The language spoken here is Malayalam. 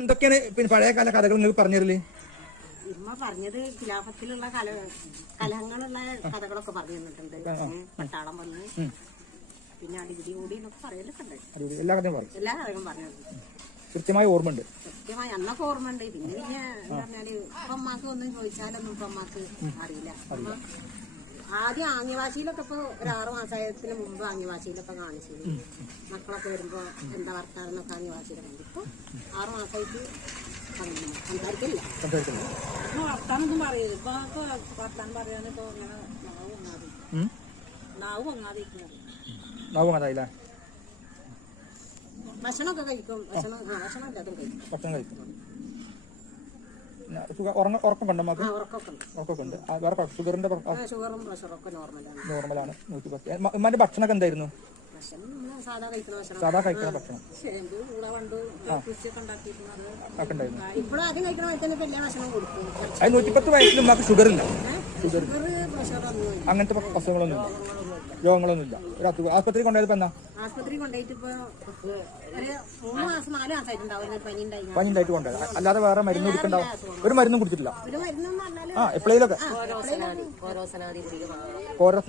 എന്തൊക്കെയാണ് പിന്നെ പഴയ കാല കഥകൾ നിങ്ങൾക്ക് പറഞ്ഞില്ലേ? ഇമ്മ പറഞ്ഞത് ഖിലാഫത്തിലുള്ള കലഹങ്ങളുള്ള കഥകളൊക്കെ പറഞ്ഞു തന്നിട്ടുണ്ട്. പട്ടാളം വന്ന് പിന്നെ അടിപിടി കൂടി എന്നൊക്കെ പറയലൊക്കെ ഉണ്ട്. എല്ലാ കഥയും പറയും. എല്ലാ കഥകളും പറഞ്ഞു കൃത്യമായി ഓർമ്മ ഉണ്ട്. കൃത്യമായി അന്നൊക്കെ ഓർമ്മ ഉണ്ട്. പിന്നെ പിന്നെ എന്താ പറഞ്ഞാല് ഇപ്പൊ അമ്മക്ക് ഒന്നും ചോദിച്ചാലൊന്നും ഇപ്പൊ അമ്മക്ക് അറിയില്ല. ആദ്യം ആംഗ്യഭാഷയിലൊക്കെ ഇപ്പൊ ഒരു 6 മാസത്തിന് മുമ്പ് ആംഗ്യഭാഷയിലൊക്കെ കാണിച്ചു മക്കളൊക്കെ വരുമ്പോ എന്താ വർത്താനൊക്കെ ആംഗ്യഭാഷയിലൊക്കെ ഉണ്ട്. ഇപ്പൊ 6 മാസമായിട്ട് സംസാരിക്കില്ല. വർത്താനൊന്നും പറയില്ല. ഇപ്പൊ വർത്താനം പറയാൻ ഇപ്പൊ നാവ് ഒന്നാതിരിക്കുന്നത്. ഭക്ഷണമൊക്കെ കഴിക്കും. ഭക്ഷണം കഴിക്കും. ഉറക്കം കണ്ടോ? ഉറക്കൊക്കെ ഉണ്ട്. വേറെ ഷുഗറും പ്രഷറൊക്കെ നോർമലാണ്. 110. ഉമ്മാന്റെ ഭക്ഷണമൊക്കെ എന്തായിരുന്നു? സാധാ കഴിക്കുന്ന ഭക്ഷണം ഒക്കെ ഉണ്ടായിരുന്നു. അത് 110 വയസ്സിൽ ഉമ്മാക്ക് ഷുഗർ ഇല്ല. അങ്ങനത്തെ പ്രശ്നങ്ങളൊന്നും ഇല്ല, രോഗങ്ങളൊന്നും ഇല്ല. ഒരു ആസ്പത്രി കൊണ്ടുപോയത് എന്നാ? ആസ്പത്രി കൊണ്ടുപോയിട്ട് ഇപ്പൊ 3 മാസം 4 മാസമായിട്ടുണ്ടാവും പനി ഉണ്ടായിട്ട് കൊണ്ടുപോയത്. അല്ലാതെ വേറെ മരുന്ന് കുടിക്കണ്ടാവും? ഒരു മരുന്നും കുടിച്ചിട്ടില്ല. എപ്പോഴേലൊക്കെ ഓരോ